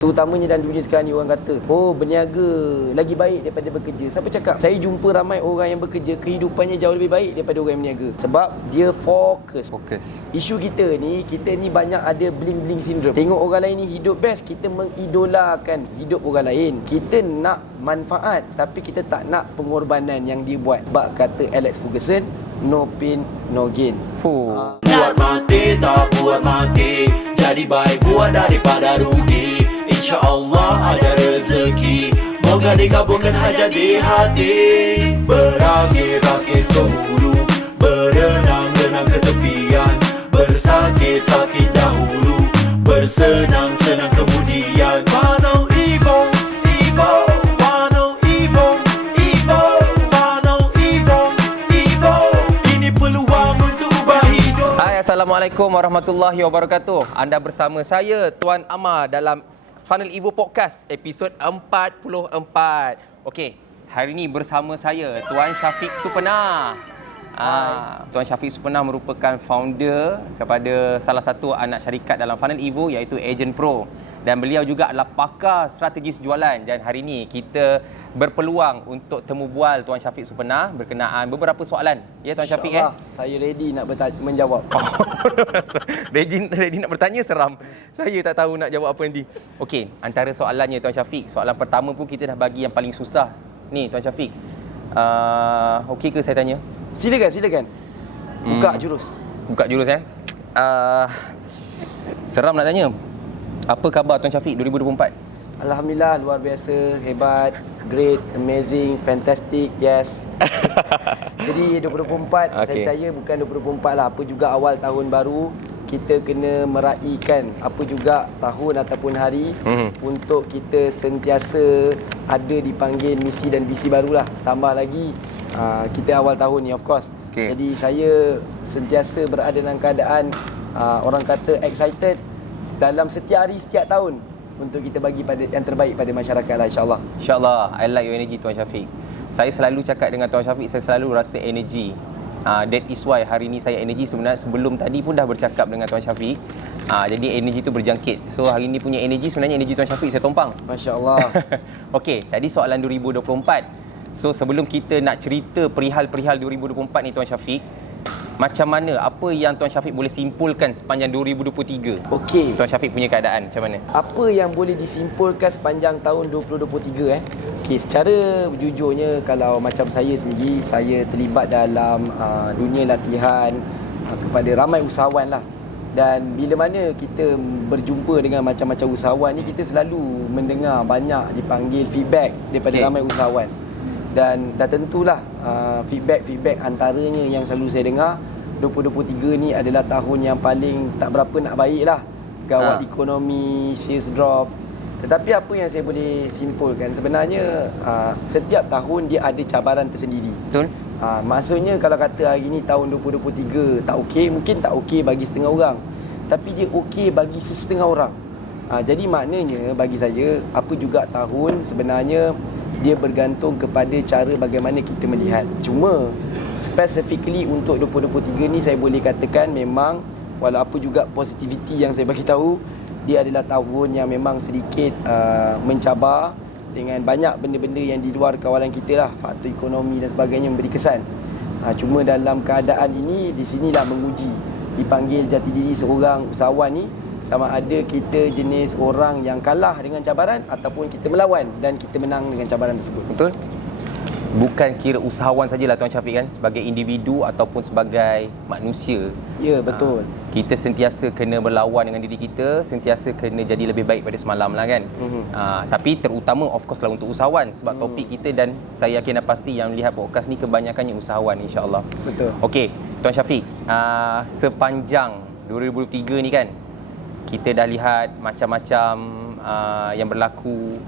Terutamanya dalam dunia sekarang ni orang kata, oh berniaga lagi baik daripada bekerja. Siapa cakap? Saya jumpa ramai orang yang bekerja, kehidupannya jauh lebih baik daripada orang yang berniaga. Sebab dia fokus. Isu kita ni banyak ada bling-bling syndrome. Tengok orang lain ni hidup best, kita mengidolakan hidup orang lain. Kita nak manfaat, tapi kita tak nak pengorbanan yang dia buat. Sebab kata Alex Ferguson, no pain, no gain. Buat mati, tak buat mati. Jadi baik buat daripada rugi. InsyaAllah ada rezeki. Moga dikabulkan hajat di hati. Berakit-rakit ke hulu, berenang-renang ke tepian. Bersakit-sakit dahulu, bersenang-senang kemudian. Fano Evo, Evo, Fano Evo, Evo, Fano Evo, Evo. Ini peluang untuk ubah hidup. Hai, Assalamualaikum warahmatullahi wabarakatuh. Anda bersama saya, Tuan Amar, dalam Funnel Evo Podcast, episod 44. Okey, hari ini bersama saya, Tuan Syafiq Supena. Tuan Syafiq Supena merupakan founder kepada salah satu anak syarikat dalam Funnel Evo, iaitu Agent Pro. Dan beliau juga adalah pakar strategis jualan. Dan hari ini kita berpeluang untuk temu bual Tuan Syafiq Supena berkenaan beberapa soalan. Ya, Tuan Syafiq? Saya ready nak menjawab. ready nak bertanya, seram. Saya tak tahu nak jawab apa nanti. Okey, antara soalannya Tuan Syafiq, soalan pertama pun kita dah bagi yang paling susah. Ni Tuan Syafiq, okey ke saya tanya? Silakan. Buka jurus. Seram nak tanya. Apa khabar Tuan Syafiq 2024? Alhamdulillah, luar biasa, hebat, great, amazing, fantastic, yes. Jadi 2024, saya percaya bukan 2024 lah, apa juga awal tahun baru, kita kena meraihkan apa juga tahun ataupun hari untuk kita sentiasa ada dipanggil misi dan visi barulah. Tambah lagi, kita awal tahun ni of course. Jadi saya sentiasa berada dalam keadaan, orang kata excited dalam setiap hari, setiap tahun, untuk kita bagi pada yang terbaik pada masyarakat lah, insyaAllah. InsyaAllah. I like your energy, Tuan Syafiq. Saya selalu cakap dengan Tuan Syafiq, saya selalu rasa energy. That is why hari ni saya energy. Sebenarnya sebelum tadi pun dah bercakap dengan Tuan Syafiq. Jadi energy tu berjangkit. So hari ni punya energy, sebenarnya energy Tuan Syafiq saya tumpang. Masya Allah. Okey, tadi soalan 2024. So sebelum kita nak cerita perihal-perihal 2024 ni Tuan Syafiq, macam mana, apa yang Tuan Syafiq boleh simpulkan sepanjang 2023? Okey. Tuan Syafiq punya keadaan macam mana? Apa yang boleh disimpulkan sepanjang tahun 2023 Okey, secara jujurnya kalau macam saya sendiri, saya terlibat dalam dunia latihan kepada ramai usahawan lah. Dan bila mana kita berjumpa dengan macam-macam usahawan ni, kita selalu mendengar banyak dipanggil feedback daripada ramai usahawan. Dan dah tentulah feedback antaranya yang selalu saya dengar, 2023 ni adalah tahun yang paling tak berapa nak baik lah. Gawat ekonomi, sales drop. Tetapi apa yang saya boleh simpulkan, sebenarnya setiap tahun dia ada cabaran tersendiri. Betul. Maksudnya kalau kata hari ni tahun 2023 tak okey, mungkin tak okey bagi setengah orang, tapi dia okey bagi sesetengah orang. Jadi maknanya bagi saya, apa juga tahun sebenarnya dia bergantung kepada cara bagaimana kita melihat. Cuma specifically untuk 2023 ni saya boleh katakan memang walau apa juga positivity yang saya bagi tahu, dia adalah tahun yang memang sedikit mencabar dengan banyak benda-benda yang di luar kawalan kita lah, faktor ekonomi dan sebagainya memberi kesan. Cuma dalam keadaan ini, di sinilah menguji, dipanggil jati diri seorang usahawan ni, sama ada kita jenis orang yang kalah dengan cabaran ataupun kita melawan dan kita menang dengan cabaran tersebut. Betul. Bukan kira usahawan sajalah Tuan Syafiq kan, sebagai individu ataupun sebagai manusia. Ya, betul. Kita sentiasa kena berlawan dengan diri kita, sentiasa kena jadi lebih baik pada semalam lah kan. Tapi terutama of course lah untuk usahawan, sebab topik kita dan saya yakin dan pasti yang melihat podcast ni kebanyakannya usahawan, insya-Allah. Betul. Okey, Tuan Syafiq, sepanjang 2023 ni kan, kita dah lihat macam-macam yang berlaku.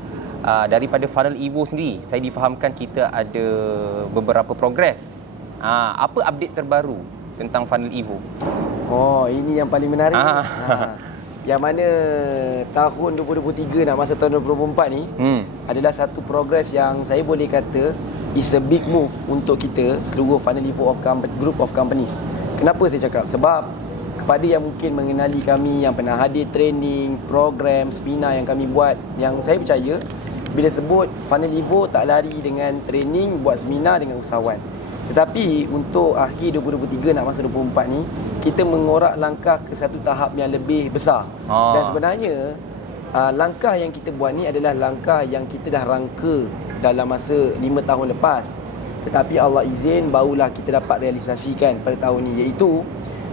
Daripada Funnel Evo sendiri, saya difahamkan kita ada beberapa progres. Apa update terbaru tentang Funnel Evo? Oh, ini yang paling menarik. Yang mana tahun 2023 nak masuk tahun 2024 ni adalah satu progres yang saya boleh kata is a big move untuk kita seluruh Funnel Evo group of companies. Kenapa saya cakap? Sebab kepada yang mungkin mengenali kami, yang pernah hadir training, program, seminar yang kami buat, yang saya percaya bila sebut Funnel Evo tak lari dengan training, buat seminar dengan usahawan. Tetapi untuk akhir 2023 nak masuk 2024 ni, kita mengorak langkah ke satu tahap yang lebih besar. Dan sebenarnya langkah yang kita buat ni adalah langkah yang kita dah rangka dalam masa 5 tahun lepas. Tetapi Allah izin barulah kita dapat realisasikan pada tahun ni, iaitu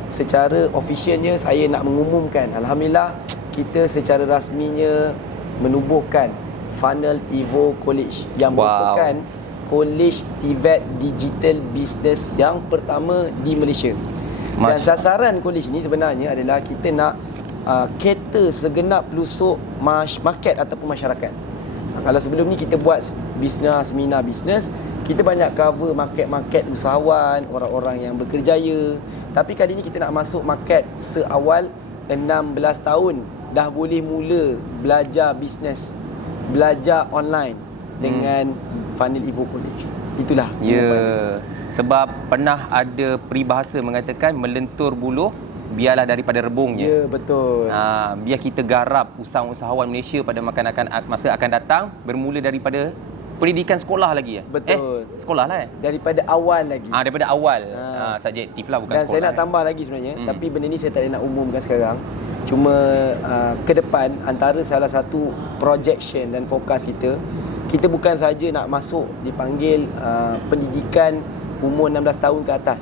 secara officialnya saya nak mengumumkan, alhamdulillah kita secara rasminya menubuhkan Funnel Evo College yang merupakan College TVET Digital Business yang pertama di Malaysia. Dan sasaran college ni sebenarnya adalah kita nak cater segenap pelusuk market ataupun masyarakat. Kalau sebelum ni kita buat seminar bisnes, kita banyak cover market usahawan, orang-orang yang berkerjaya. Tapi kali ni kita nak masuk market seawal 16 tahun dah boleh mula belajar bisnes, belajar online dengan Funnel Evo College. Itulah. Sebab pernah ada peribahasa mengatakan melentur buluh biarlah daripada rebungnya. Ya, betul. Biar kita garap usahawan Malaysia pada masa akan datang bermula daripada pendidikan sekolah lagi ya. Betul. Sekolah lah daripada awal lagi. Daripada awal. Subjektif lah, bukan dan sekolah. Dan saya nak tambah lagi sebenarnya, tapi benda ni saya tak nak umumkan sekarang. Cuma ke depan antara salah satu projection dan fokus kita bukan saja nak masuk dipanggil pendidikan umur 16 tahun ke atas.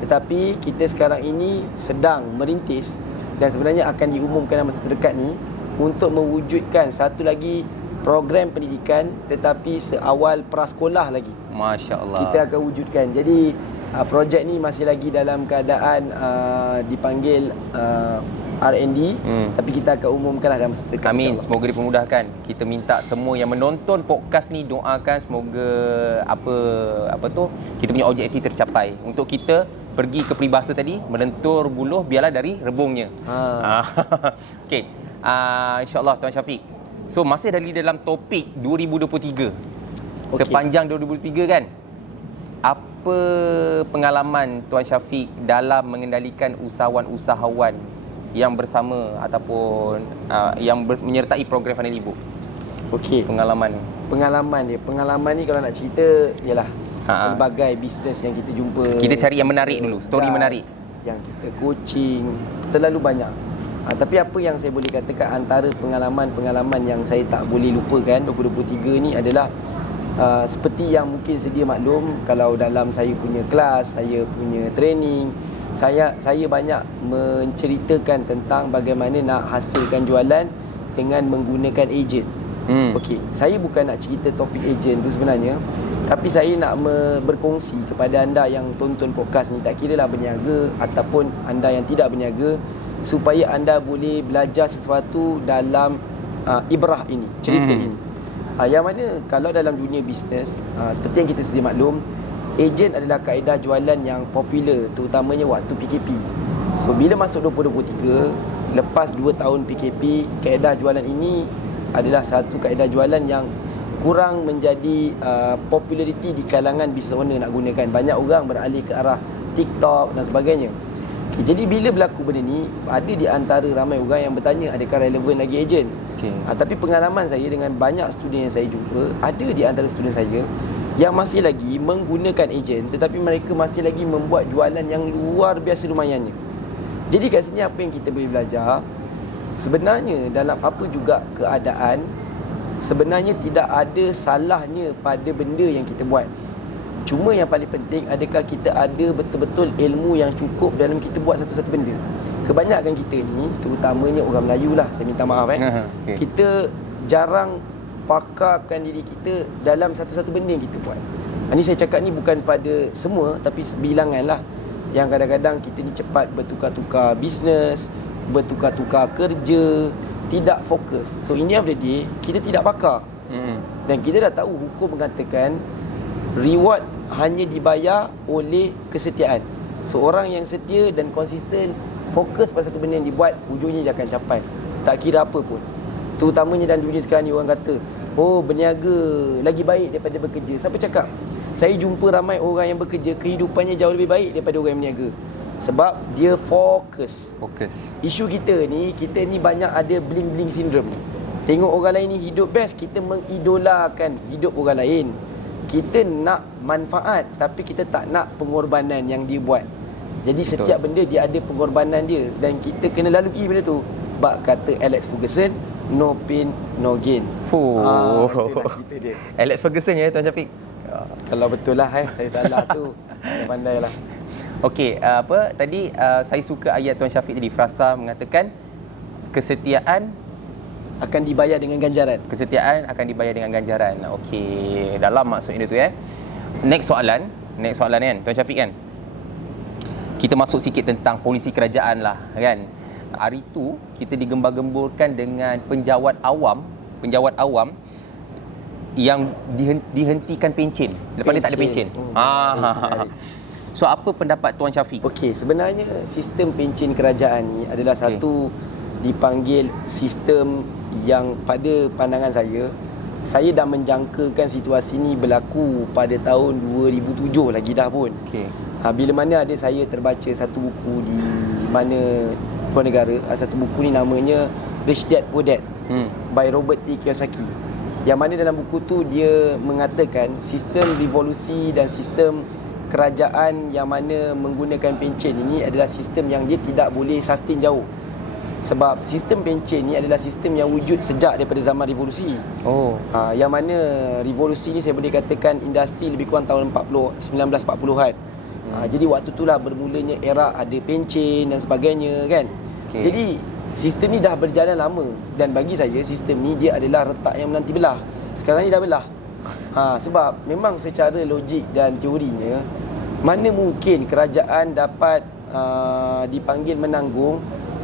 Tetapi kita sekarang ini sedang merintis dan sebenarnya akan diumumkan dalam masa terdekat ni untuk mewujudkan satu lagi program pendidikan tetapi seawal prasekolah lagi. Masya-Allah. Kita akan wujudkan. Jadi projek ni masih lagi dalam keadaan dipanggil R&D, tapi kita akan umumkanlah dalam masa terdekat. Amin. Semoga dipermudahkan. Kita minta semua yang menonton podcast ni doakan semoga kita punya objektif tercapai. Untuk kita pergi ke peribahasa tadi, melentur buluh biarlah dari rebungnya. Okey. InsyaAllah Tuan Syafiq. So masih dalam topik 2023. Sepanjang 2023 kan, apa pengalaman Tuan Syafiq dalam mengendalikan usahawan-usahawan yang bersama ataupun yang menyertai program Funnel Evo? Okey. Pengalaman ni kalau nak cerita ialah pelbagai bisnes yang kita jumpa. Kita cari yang menarik dulu, story menarik. Yang kita coaching terlalu banyak. Tapi apa yang saya boleh katakan antara pengalaman yang saya tak boleh lupakan 2023 ni adalah seperti yang mungkin sedia maklum, kalau dalam saya punya kelas, saya punya training, saya banyak menceritakan tentang bagaimana nak hasilkan jualan dengan menggunakan ejen. Okey, saya bukan nak cerita topik ejen tu sebenarnya, tapi saya nak berkongsi kepada anda yang tonton podcast ni, tak kira lah berniaga ataupun anda yang tidak berniaga, supaya anda boleh belajar sesuatu dalam ibrah ini, cerita ini. Yang mana kalau dalam dunia bisnes, seperti yang kita sedia maklum, ejen adalah kaedah jualan yang popular terutamanya waktu PKP. So bila masuk 2023, lepas 2 tahun PKP, kaedah jualan ini adalah satu kaedah jualan yang kurang menjadi populariti di kalangan business owner nak gunakan. Banyak orang beralih ke arah TikTok dan sebagainya. Okay, jadi bila berlaku benda ni, ada di antara ramai orang yang bertanya adakah relevan lagi ejen. Tapi pengalaman saya dengan banyak student yang saya jumpa, ada di antara student saya yang masih lagi menggunakan ejen, tetapi mereka masih lagi membuat jualan yang luar biasa lumayannya. Jadi kat sini apa yang kita boleh belajar, sebenarnya dalam apa juga keadaan, sebenarnya tidak ada salahnya pada benda yang kita buat. Cuma yang paling penting, adakah kita ada betul-betul ilmu yang cukup dalam kita buat satu-satu benda. Kebanyakan kita ni, terutamanya orang Melayu lah, saya minta maaf kita jarang pakarkan diri kita dalam satu-satu benda yang kita buat. Ini saya cakap ni bukan pada semua, tapi sebilangan lah yang kadang-kadang kita ni cepat bertukar-tukar bisnes, bertukar-tukar kerja, tidak fokus. So in the end of the day, kita tidak pakar. Dan kita dah tahu hukum mengatakan reward hanya dibayar oleh kesetiaan. So orang yang setia dan konsisten, fokus pada satu benda yang dibuat, ujungnya dia akan capai, tak kira apa pun. Terutamanya dalam dunia sekarang ni, orang kata, oh berniaga lagi baik daripada bekerja. Siapa cakap? Saya jumpa ramai orang yang bekerja, kehidupannya jauh lebih baik daripada orang yang berniaga. Sebab dia fokus. Fokus. Isu kita ni banyak ada bling-bling syndrome ni. Tengok orang lain ni hidup best, kita mengidolakan hidup orang lain. Kita nak manfaat tapi kita tak nak pengorbanan yang dia buat. Jadi Betul. setiap benda dia ada pengorbanan dia dan kita kena lalui benda tu. Bak kata Alex Ferguson, no pain no gain. Itulah cerita dia. Alex Ferguson ya Tuan Syafiq. Kalau betul lah saya salah tu. Pandai lah. Okey, apa tadi saya suka ayat Tuan Syafiq tadi, frasa mengatakan kesetiaan Akan dibayar dengan ganjaran. kesetiaan akan dibayar dengan ganjaran. Okey, dalam maksudnya tu Next soalan kan Tuan Syafiq kan. Kita masuk sikit tentang polisi kerajaan lah kan. Hari tu kita digembar-gemburkan dengan penjawat awam yang dihentikan pencen. Lepas ni tak ada pencen. So apa pendapat Tuan Syafiq? Okey, sebenarnya sistem pencen kerajaan ni adalah satu dipanggil sistem yang pada pandangan saya dah menjangkakan situasi ni berlaku pada tahun 2007 lagi dah pun. Okey. Bila mana ada saya terbaca satu buku di mana luar negara, satu buku ni namanya Rich Dad Poor Dad by Robert T. Kiyosaki. Yang mana dalam buku tu dia mengatakan sistem revolusi dan sistem kerajaan yang mana menggunakan pencen ini adalah sistem yang dia tidak boleh sustain jauh. Sebab sistem pencen ni adalah sistem yang wujud sejak daripada zaman revolusi. Yang mana revolusi ni saya boleh katakan industri lebih kurang tahun 1940-an. Jadi waktu itulah bermulanya era ada pencen dan sebagainya kan. Jadi sistem ni dah berjalan lama dan bagi saya sistem ni dia adalah retak yang menanti belah. Sekarang ni dah belah. Sebab memang secara logik dan teorinya mana mungkin kerajaan dapat dipanggil menanggung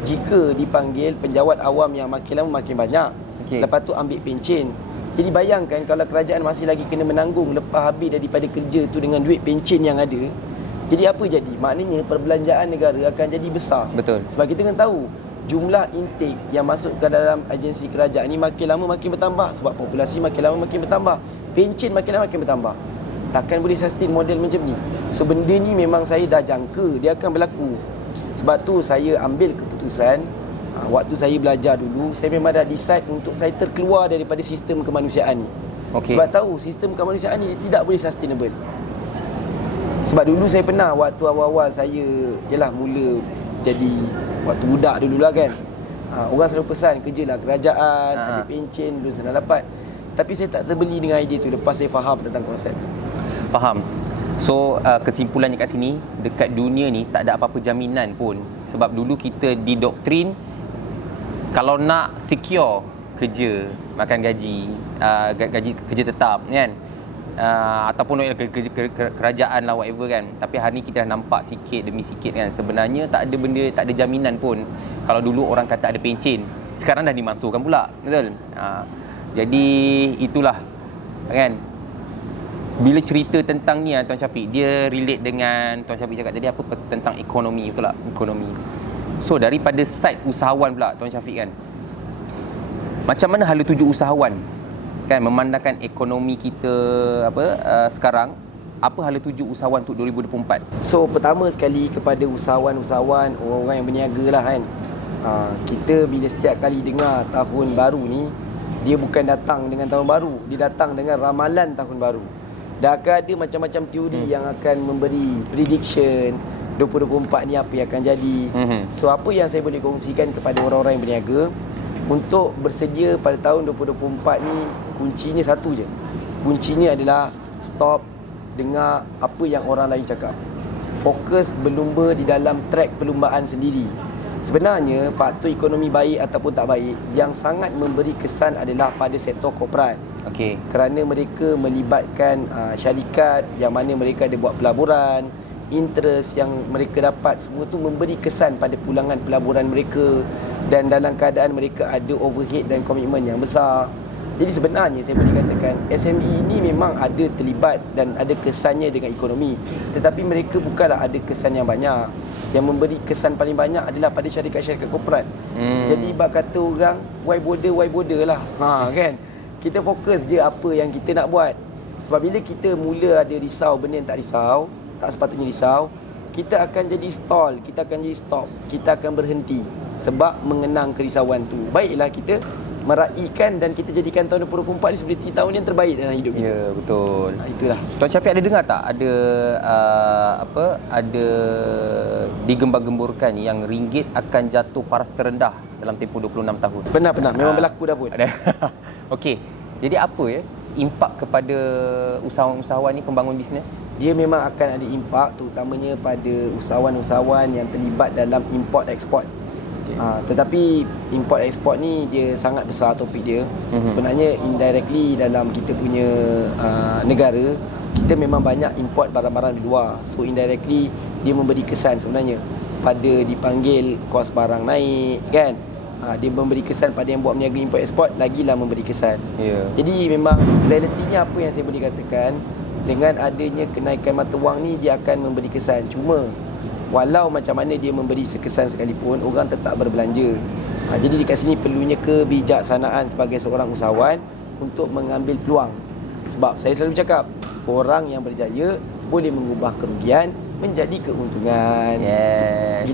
jika dipanggil penjawat awam yang makin lama makin banyak. Lepas tu ambil pencen. Jadi bayangkan kalau kerajaan masih lagi kena menanggung lepas habis daripada kerja tu dengan duit pencen yang ada. Jadi apa jadi? Maknanya perbelanjaan negara akan jadi besar. Betul. Sebab kita kena tahu jumlah intake yang masuk ke dalam agensi kerajaan ni makin lama makin bertambah. Sebab populasi makin lama makin bertambah. Pencen makin lama makin bertambah. Takkan boleh sustain model macam ni. So benda ni memang saya dah jangka dia akan berlaku. Sebab tu saya ambil keputusan waktu saya belajar dulu, saya memang dah decide untuk saya terkeluar daripada sistem kemanusiaan ni. Sebab tahu sistem kemanusiaan ni tidak boleh sustainable. Sebab dulu saya pernah waktu awal-awal saya mula jadi waktu budak dululah kan. Orang selalu pesan kerjalah kerajaan, ada pencen dulu senang dapat. Tapi saya tak terbeli dengan idea tu lepas saya faham tentang konsep. Faham. So kesimpulannya kat sini, dekat dunia ni tak ada apa-apa jaminan pun. Sebab dulu kita didoktrin kalau nak secure kerja, makan gaji, gaji kerja tetap kan, ataupun kerajaan lah whatever kan. Tapi hari ni kita dah nampak sikit demi sikit kan, sebenarnya tak ada benda, tak ada jaminan pun. Kalau dulu orang kata ada pencen, sekarang dah dimasukkan pula, betul? Jadi itulah kan. Bila cerita tentang ni Tuan Syafiq, dia relate dengan Tuan Syafiq cakap tadi apa tentang ekonomi, betul tak? Ekonomi. So daripada side usahawan pula Tuan Syafiq kan, macam mana hala tuju usahawan kan, memandangkan ekonomi kita sekarang, apa hala tuju usahawan untuk 2024? So pertama sekali kepada usahawan-usahawan, orang-orang yang berniaga lah kan, kita bila setiap kali dengar tahun baru ni, dia bukan datang dengan tahun baru, dia datang dengan ramalan tahun baru. Dah akan ada macam-macam teori yang akan memberi prediction 2024 ni apa yang akan jadi. So apa yang saya boleh kongsikan kepada orang-orang yang berniaga untuk bersedia pada tahun 2024 ni, kuncinya satu je. Kuncinya adalah stop dengar apa yang orang lain cakap. Fokus berlumba di dalam track perlumbaan sendiri. Sebenarnya faktor ekonomi baik ataupun tak baik, yang sangat memberi kesan adalah pada sektor korporat. Kerana mereka melibatkan syarikat yang mana mereka ada buat pelaburan, interest yang mereka dapat, semua tu memberi kesan pada pulangan pelaburan mereka, dan dalam keadaan mereka ada overhead dan komitmen yang besar. Jadi sebenarnya saya boleh katakan SME ini memang ada terlibat dan ada kesannya dengan ekonomi, tetapi mereka bukanlah ada kesan yang banyak. Yang memberi kesan paling banyak adalah pada syarikat-syarikat korporat. Jadi bab kata orang why border lah, kan. Kita fokus je apa yang kita nak buat. Sebab bila kita mula ada risau benda yang tak sepatutnya risau, kita akan jadi stall, kita akan jadi stop, kita akan berhenti sebab mengenang kerisauan tu. Baiklah kita meraihkan dan kita jadikan tahun 2024 ni seperti tahun yang terbaik dalam hidup kita. Ya, betul. Itulah. Tuan Syafiq ada dengar tak ada ada digembar-gemburkan yang ringgit akan jatuh paras terendah dalam tempoh 26 tahun? Pernah memang berlaku dah pun. Ada. Okey. Jadi apa ya impak kepada usahawan-usahawan ni pembangun bisnes? Dia memang akan ada impak terutamanya pada usahawan-usahawan yang terlibat dalam import ekspor. Tetapi import ekspor ni dia sangat besar topik dia. Sebenarnya indirectly dalam kita punya negara, kita memang banyak import barang-barang di luar. So indirectly dia memberi kesan sebenarnya pada dipanggil kos barang naik kan. Dia memberi kesan pada yang buat berniaga import ekspor, lagilah memberi kesan. Jadi memang realitinya apa yang saya boleh katakan, dengan adanya kenaikan mata wang ni dia akan memberi kesan. Cuma walau macam mana dia memberi kesan sekalipun, orang tetap berbelanja. Jadi dekat sini perlunya kebijaksanaan sebagai seorang usahawan untuk mengambil peluang. Sebab saya selalu cakap, orang yang berjaya boleh mengubah kerugian menjadi keuntungan. Yes.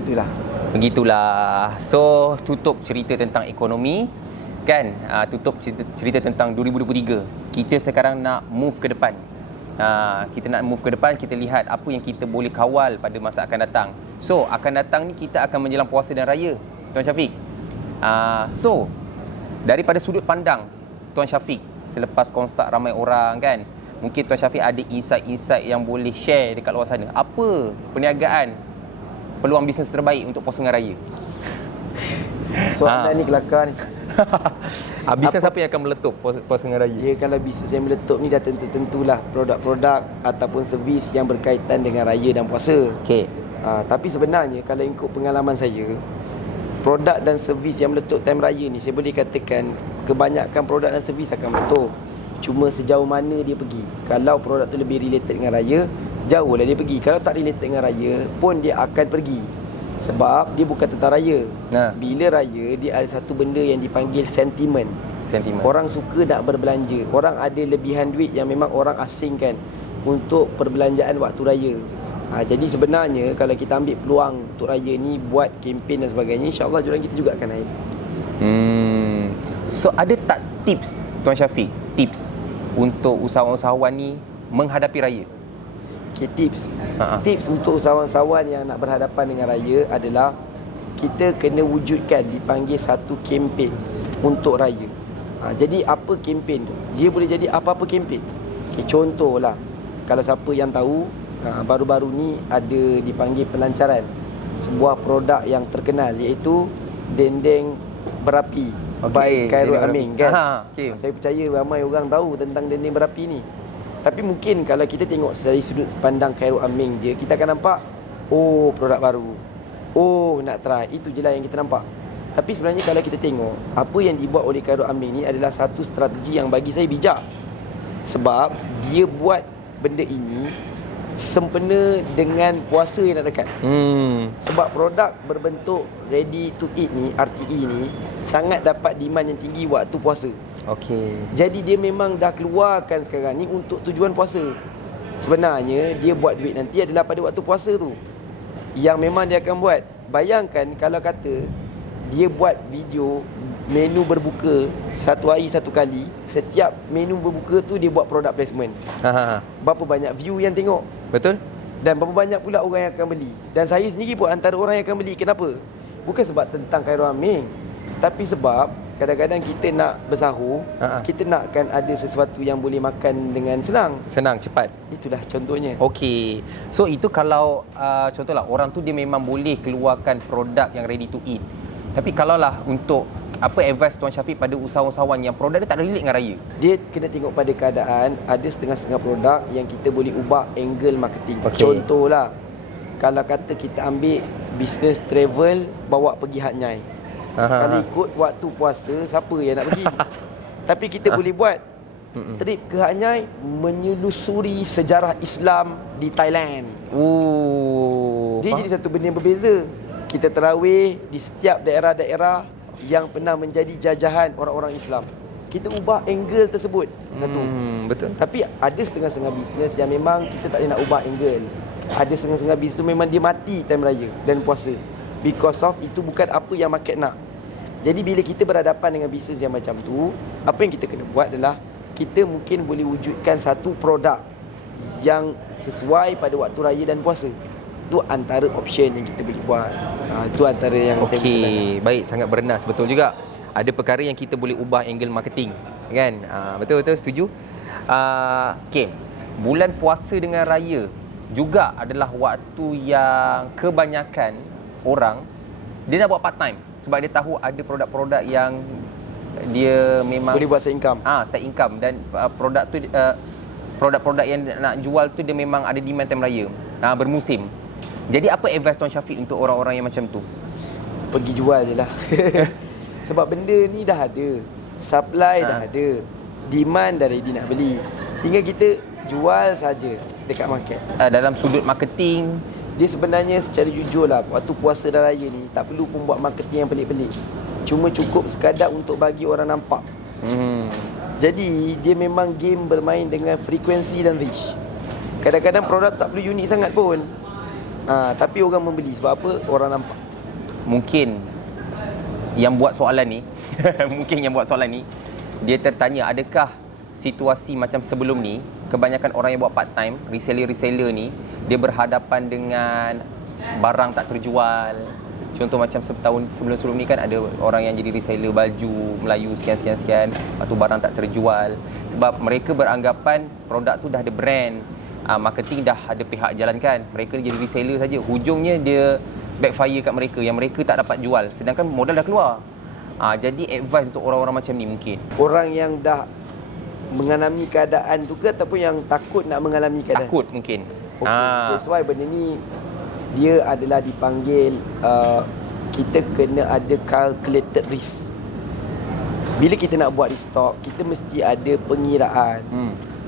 Begitulah. So, tutup cerita tentang ekonomi kan? Tutup cerita tentang 2023. Kita sekarang nak move ke depan. Kita nak move ke depan, kita lihat apa yang kita boleh kawal pada masa akan datang. So, akan datang ni kita akan menjelang puasa dan raya, Tuan Syafiq. So, daripada sudut pandang Tuan Syafiq, selepas konsert ramai orang kan, mungkin Tuan Syafiq ada insight-insight yang boleh share dekat luar sana. Apa perniagaan, peluang bisnes terbaik untuk puasa dan raya? Soalan ni kelakar ni. Bisnes apa yang akan meletup puasa dengan raya? Ya, kalau bisnes yang meletup ni dah tentu-tentulah produk-produk ataupun servis yang berkaitan dengan raya dan puasa. Okey. Tapi sebenarnya kalau ikut pengalaman saya, produk dan servis yang meletup time raya ni, saya boleh katakan kebanyakan produk dan servis akan meletup. Cuma sejauh mana dia pergi. Kalau produk tu lebih related dengan raya, jauhlah dia pergi. Kalau tak related dengan raya pun dia akan pergi. Sebab dia bukan tentang raya. Bila raya, dia ada satu benda yang dipanggil sentimen. Orang suka nak berbelanja. Orang ada lebihan duit yang memang orang asingkan untuk perbelanjaan waktu raya. Jadi sebenarnya kalau kita ambil peluang untuk raya ni, buat kempen dan sebagainya, insyaAllah jualan kita juga akan naik. So ada tak tips, Tuan Syafiq, tips untuk usahawan-usahawan ni menghadapi raya? Okay, tips untuk usahawan-usahawan yang nak berhadapan dengan raya adalah kita kena wujudkan dipanggil satu kempen untuk raya. Jadi apa kempen tu? Dia boleh jadi apa-apa kempen. Okay, contohlah, kalau siapa yang tahu, baru-baru ni ada dipanggil pelancaran sebuah produk yang terkenal, iaitu dendeng berapi by Khairul Amin kan. Saya percaya ramai orang tahu tentang dendeng berapi ni. Tapi mungkin kalau kita tengok dari sudut pandang Khairul Amin je, kita akan nampak, oh produk baru, oh nak try, itu je lah yang kita nampak. Tapi sebenarnya kalau kita tengok, apa yang dibuat oleh Khairul Amin ni adalah satu strategi yang bagi saya bijak. Sebab dia buat benda ini sempena dengan puasa yang nak dekat. Sebab produk berbentuk ready to eat ni, RTE ni, sangat dapat demand yang tinggi waktu puasa. Jadi dia memang dah keluarkan sekarang ni untuk tujuan puasa. Sebenarnya dia buat duit nanti adalah pada waktu puasa tu, yang memang dia akan buat. Bayangkan kalau kata dia buat video menu berbuka satu hari satu kali, setiap menu berbuka tu dia buat product placement. Berapa banyak view yang tengok? Betul. Dan berapa banyak pula orang yang akan beli. Dan saya sendiri pun antara orang yang akan beli. Kenapa? Bukan sebab tentang Khairul Amin, tapi sebab kadang-kadang kita nak bersahur, kita nakkan ada sesuatu yang boleh makan dengan senang, cepat. Itulah contohnya. Okey. So itu kalau contohlah orang tu dia memang boleh keluarkan produk yang ready to eat. Tapi kalaulah untuk apa advice Tuan Syafiq pada usahawan-usahawan yang produk dia tak relate dengan raya? Dia kena tengok pada keadaan. Ada setengah-setengah produk yang kita boleh ubah angle marketing. Contohlah, kalau kata kita ambil bisnes travel, bawa pergi Hat Nyai. Kalau ikut waktu puasa, siapa yang nak pergi? Tapi kita boleh buat trip ke Hat Nyai, menyelusuri sejarah Islam di Thailand. Dia jadi satu benda yang berbeza. Kita tarawih di setiap daerah-daerah yang pernah menjadi jajahan orang-orang Islam. Kita ubah angle tersebut. Satu. Betul. Tapi ada setengah-setengah bisnes yang memang kita tak boleh nak ubah angle. Ada setengah-setengah bisnes tu memang dia mati time raya dan puasa. Because of itu bukan apa yang market nak. Jadi bila kita berhadapan dengan bisnes yang macam tu, apa yang kita kena buat adalah kita mungkin boleh wujudkan satu produk yang sesuai pada waktu raya dan puasa. Itu antara option yang kita boleh buat. Itu antara yang saya boleh Okey, baik, sangat bernas, betul juga. Ada perkara yang kita boleh ubah angle marketing, kan? Betul-betul setuju. Okey, bulan puasa dengan raya juga adalah waktu yang kebanyakan orang dia nak buat part time sebab dia tahu ada produk-produk yang dia memang boleh buat side income. Side income dan produk tu produk-produk yang nak jual tu dia memang ada demand time raya. Bermusim. Jadi apa advice Tuan Syafiq untuk orang-orang yang macam tu? Pergi jual je lah. Sebab benda ni dah ada, supply dah ada, demand dah ready nak beli. Tinggal kita jual saja dekat market. Dalam sudut marketing, dia sebenarnya secara jujur lah, waktu puasa dan raya ni tak perlu pun buat marketing yang pelik-pelik. Cuma cukup sekadar untuk bagi orang nampak. Jadi dia memang game bermain dengan frekuensi dan reach. Kadang-kadang produk tak perlu unik sangat pun, tapi orang membeli. Sebab apa? Orang nampak. Mungkin yang buat soalan ni dia tertanya, adakah situasi macam sebelum ni kebanyakan orang yang buat part time, reseller ni, dia berhadapan dengan barang tak terjual. Contoh macam setahun sebelum ni kan ada orang yang jadi reseller baju Melayu sekian, lepas tu barang tak terjual sebab mereka beranggapan produk tu dah ada brand, marketing dah ada pihak jalankan, mereka jadi reseller saja. Hujungnya dia backfire kat mereka, yang mereka tak dapat jual sedangkan modal dah keluar. Jadi advice untuk orang-orang macam ni, mungkin orang yang dah mengalami keadaan tu ke ataupun yang takut nak mengalami keadaan? takut mungkin. That's why benda ni dia adalah dipanggil kita kena ada calculated risk. Bila kita nak buat restock, kita mesti ada pengiraan.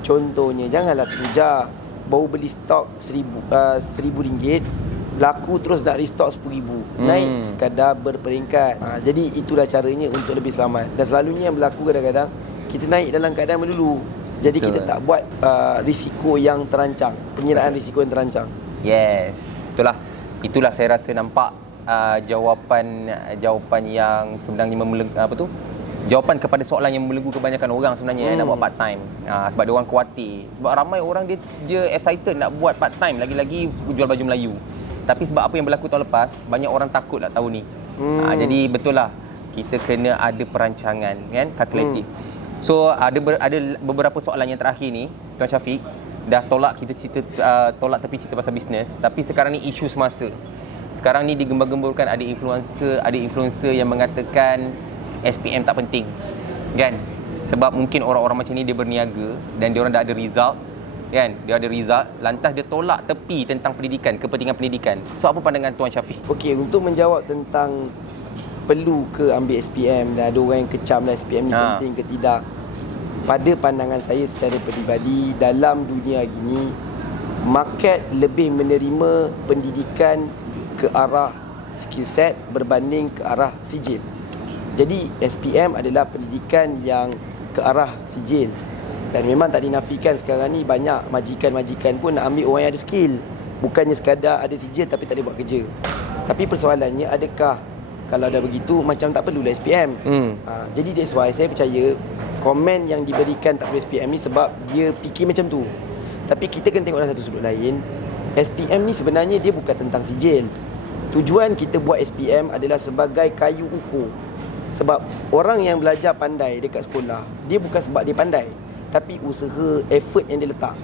Contohnya, janganlah teruja baru beli stok RM1,000, laku terus nak restock RM10,000. Naik sekadar berperingkat. Jadi itulah caranya untuk lebih selamat. Dan selalunya yang berlaku kadang-kadang kita naik dalam keadaan melulu. Jadi kita tak buat risiko yang terancang, pengiraan risiko yang terancang. Yes, itulah saya rasa nampak jawapan yang sebenarnya jawapan kepada soalan yang membelenggu kebanyakan orang sebenarnya nak buat part time. Sebab dia orang khawatir. Sebab ramai orang dia excited nak buat part time, lagi-lagi jual baju Melayu. Tapi sebab apa yang berlaku tahun lepas, banyak orang takut lah tahun ni. Jadi betul lah, kita kena ada perancangan, kan, kalkulatif. So ada beberapa soalan yang terakhir ni, Tuan Syafiq dah tolak tolak tepi cerita pasal bisnes, tapi sekarang ni isu semasa. Sekarang ni digembar-gemburkan ada influencer yang mengatakan SPM tak penting, kan? Sebab mungkin orang-orang macam ni dia berniaga dan dia orang dah ada result, kan? Dia ada result, lantas dia tolak tepi tentang pendidikan, kepentingan pendidikan. So apa pandangan Tuan Syafiq? Okey, untuk menjawab tentang perlu ke ambil SPM dan ada orang yang kecam lah SPM ni penting ke tidak. Pada pandangan saya secara peribadi, dalam dunia gini, market lebih menerima pendidikan ke arah skill set berbanding ke arah sijil. Jadi SPM adalah pendidikan yang ke arah sijil. Dan memang tak dinafikan sekarang ni banyak majikan-majikan pun nak ambil orang yang ada skill. Bukannya sekadar ada sijil tapi tak boleh buat kerja. Tapi persoalannya, adakah kalau dah begitu macam tak perlulah SPM? Jadi that's why saya percaya komen yang diberikan tak perlu SPM ni sebab dia fikir macam tu. Tapi kita kena tengok dalam satu sudut lain, SPM ni sebenarnya dia bukan tentang sijil. Tujuan kita buat SPM adalah sebagai kayu ukur. Sebab orang yang belajar pandai dekat sekolah, dia bukan sebab dia pandai, tapi usaha, effort yang dia letak.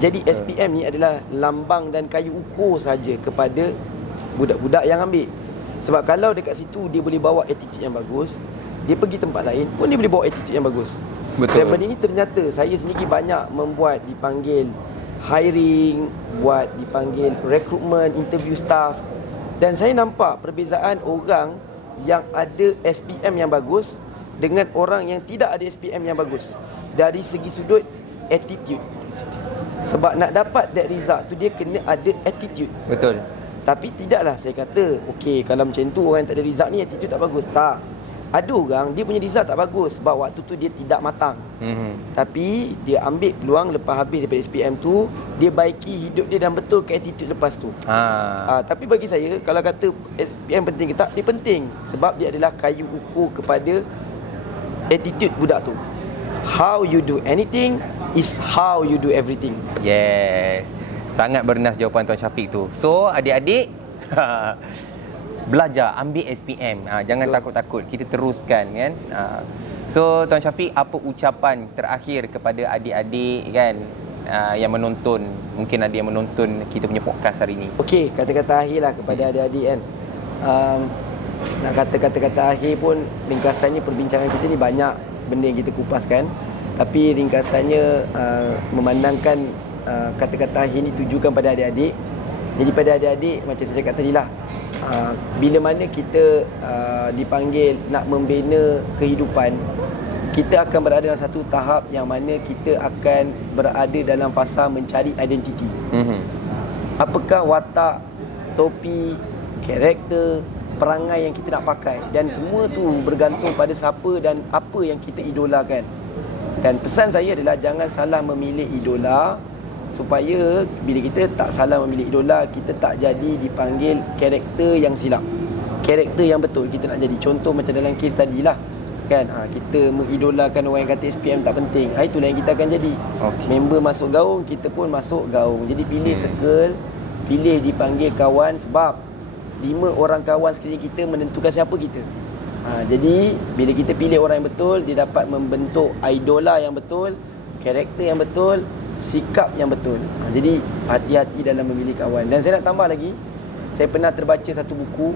Jadi SPM ni adalah lambang dan kayu ukur saja kepada budak-budak yang ambil. Sebab kalau dekat situ dia boleh bawa attitude yang bagus, dia pergi tempat lain pun dia boleh bawa attitude yang bagus. Betul. Dan benda ni ternyata saya sendiri banyak membuat, dipanggil hiring, dipanggil recruitment, interview staff. Dan saya nampak perbezaan orang yang ada SPM yang bagus dengan orang yang tidak ada SPM yang bagus dari segi sudut attitude. Sebab nak dapat that result tu dia kena ada attitude. Betul. Tapi tidaklah saya kata, okey, kalau macam tu orang yang tak ada result ni attitude tak bagus. Tak. Ada orang dia punya result tak bagus sebab waktu tu dia tidak matang. Tapi dia ambil peluang lepas habis daripada SPM tu, dia baiki hidup dia dan betul ke attitude lepas tu. Tapi bagi saya, kalau kata SPM penting ke tak, dia penting sebab dia adalah kayu ukur kepada attitude budak tu. How you do anything is how you do everything. Yes. Sangat bernas jawapan Tuan Syafiq tu. So, adik-adik belajar, ambil SPM. Jangan takut-takut, kita teruskan kan. So, Tuan Syafiq, apa ucapan terakhir kepada adik-adik kan yang menonton, mungkin ada yang menonton kita punya podcast hari ni? Okey, kata-kata akhir lah kepada adik-adik kan. Nak kata kata-kata akhir pun, ringkasannya perbincangan kita ni banyak benda yang kita kupaskan. Tapi ringkasannya memandangkan kata-kata akhir ni tujukan pada adik-adik. Jadi pada adik-adik, macam saya cakap tadi lah, bila mana kita dipanggil nak membina kehidupan, kita akan berada dalam satu tahap yang mana kita akan berada dalam fasa mencari identiti. Apakah watak, topi, karakter, perangai yang kita nak pakai, dan semua tu bergantung pada siapa dan apa yang kita idolakan. Dan pesan saya adalah jangan salah memilih idola, supaya bila kita tak salah memilih idola, kita tak jadi dipanggil karakter yang silap. Karakter yang betul kita nak jadi. Contoh macam dalam kes tadi lah kan, kita mengidolakan orang yang kata SPM tak penting. Itulah yang kita akan jadi. Member masuk gaung, kita pun masuk gaung. Jadi pilih circle, pilih dipanggil kawan, sebab 5 orang kawan sekeliling kita menentukan siapa kita. Jadi bila kita pilih orang yang betul, dia dapat membentuk idola yang betul, karakter yang betul, sikap yang betul. Jadi hati-hati dalam memilih kawan. Dan saya nak tambah lagi, saya pernah terbaca satu buku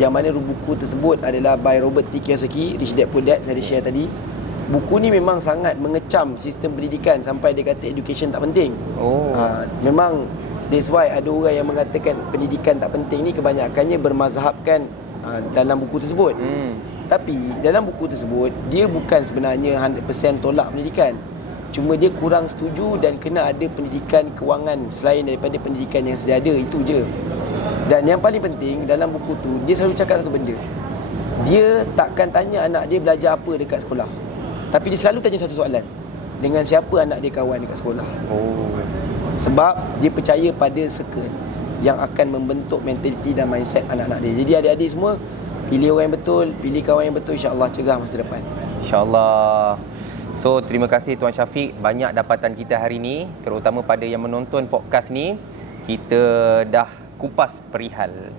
yang mana buku tersebut adalah by Robert T. Kiyosaki, Rich Dad Poor Dad, saya share tadi. Buku ni memang sangat mengecam sistem pendidikan sampai dia kata education tak penting. Memang that's why ada orang yang mengatakan pendidikan tak penting ni kebanyakannya bermazhabkan dalam buku tersebut. Tapi dalam buku tersebut, dia bukan sebenarnya 100% tolak pendidikan. Cuma dia kurang setuju dan kena ada pendidikan kewangan selain daripada pendidikan yang sedia ada, itu je. Dan yang paling penting dalam buku tu, dia selalu cakap satu benda. Dia takkan tanya anak dia belajar apa dekat sekolah, tapi dia selalu tanya satu soalan: dengan siapa anak dia kawan dekat sekolah? Sebab dia percaya pada circle yang akan membentuk mentaliti dan mindset anak-anak dia. Jadi adik-adik semua, pilih orang yang betul, pilih kawan yang betul, insya-Allah cerah masa depan. InsyaAllah. So, terima kasih Tuan Syafiq. Banyak dapatan kita hari ni, terutama pada yang menonton podcast ni. Kita dah kupas perihal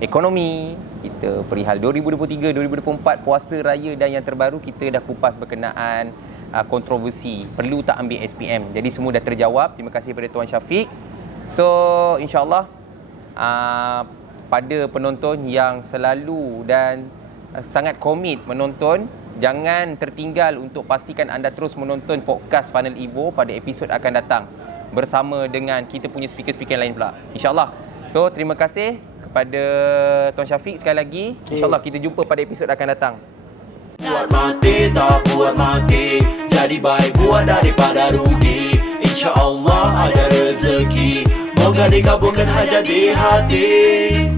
ekonomi, kita perihal 2023, 2024, puasa raya, dan yang terbaru kita dah kupas berkenaan kontroversi perlu tak ambil SPM. Jadi semua dah terjawab. Terima kasih kepada Tuan Syafiq. So, insyaAllah pada penonton yang selalu dan sangat komit menonton, jangan tertinggal untuk pastikan anda terus menonton podcast Funnel Evo pada episod akan datang bersama dengan kita punya speaker-speaker lain pula, insyaAllah. So, terima kasih kepada Tuan Syafiq sekali lagi. InsyaAllah kita jumpa pada episod akan datang. Buat mati, tak buat mati. Jadi baik buat daripada rugi. InsyaAllah ada rezeki. Moga dikabulkan hajat di hati.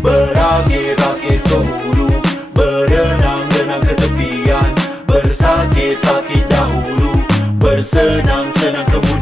Berakit-rakit ke hulu, berenang-renang ke tepian, bersakit-sakit dahulu, bersenang-senang ke bulu.